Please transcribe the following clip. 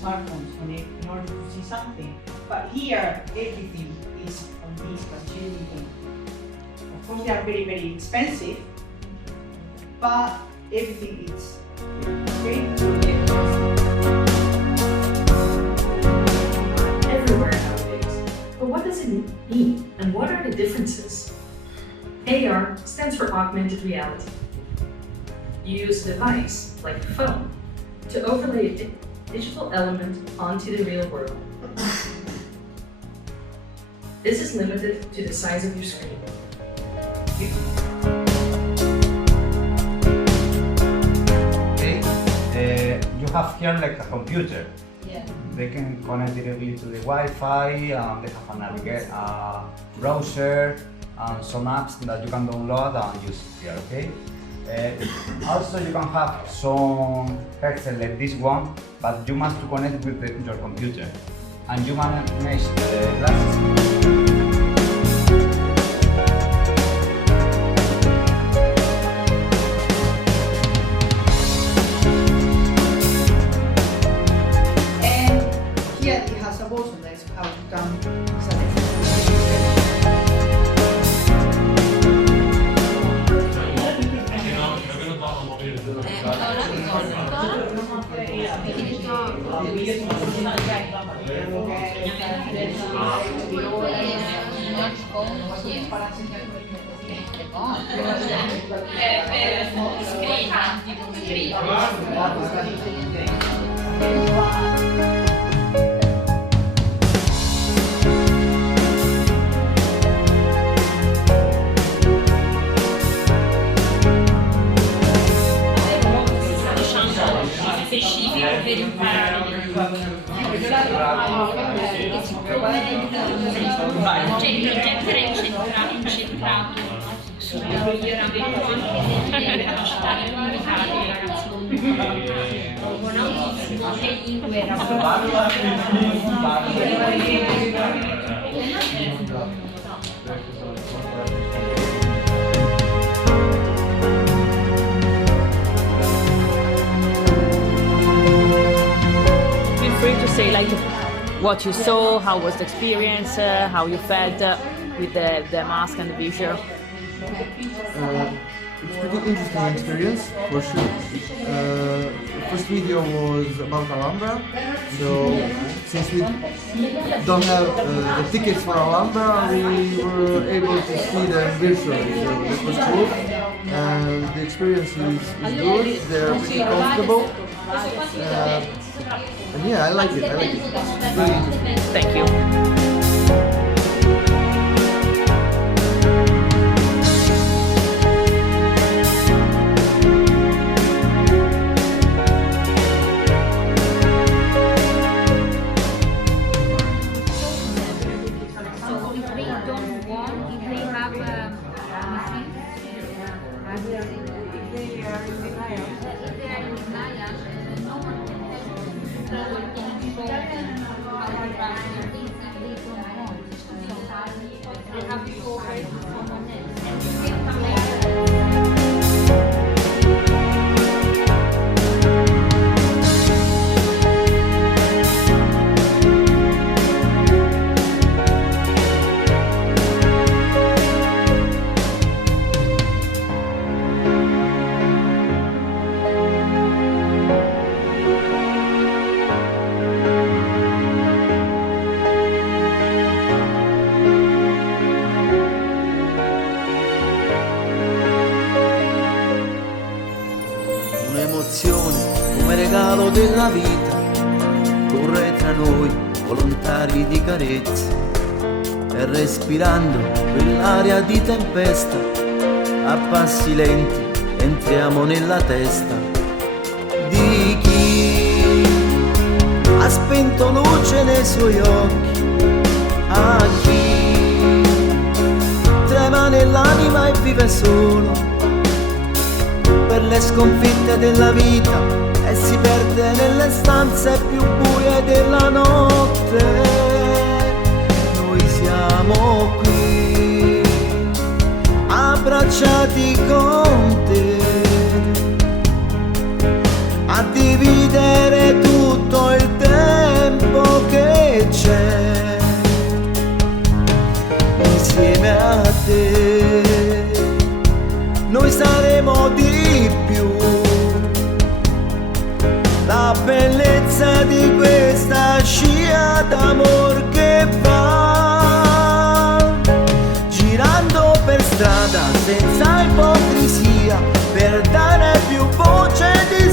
smartphones on it in order to see something. But here, everything is on this particular thing. Of course, they are very, very expensive, but everything is okay. Everywhere nowadays. But what does it mean, and what are the differences? AR stands for augmented reality. You use a device, like a phone, to overlay a digital element onto the real world. This is limited to the size of your screen. You have here like a computer. Yeah. They can connect directly to the Wi-Fi, they have a browser, and some apps that you can download and use here, okay? Also, you can have some headset like this one, but you must connect with your computer, and you manage the glasses. Specifico per imparare cioè il progetto era incentrato sul miglioramento anche delle capacità di comunicare dei ragazzi con autismo e lingue To say like what you saw, how was the experience, how you felt with the mask and the visual. It's a pretty interesting experience for sure. The first video was about Alhambra, so since we don't have the tickets for Alhambra, we were able to see them virtually, so that was cool. And the experience is good, they're pretty comfortable. And yeah, I like it. It's really interesting. Thank you. Come regalo della vita, corre tra noi, volontari di carezza, e respirando quell'aria di tempesta, a passi lenti entriamo nella testa di chi ha spento luce nei suoi occhi, a chi trema nell'anima e vive solo per le sconfitte della vita e si perde nelle stanze più buie della notte. Noi siamo qui, abbracciati con te, a dividere tutto il tempo di questa scia d'amor che va, girando per strada senza ipocrisia, per dare più voce di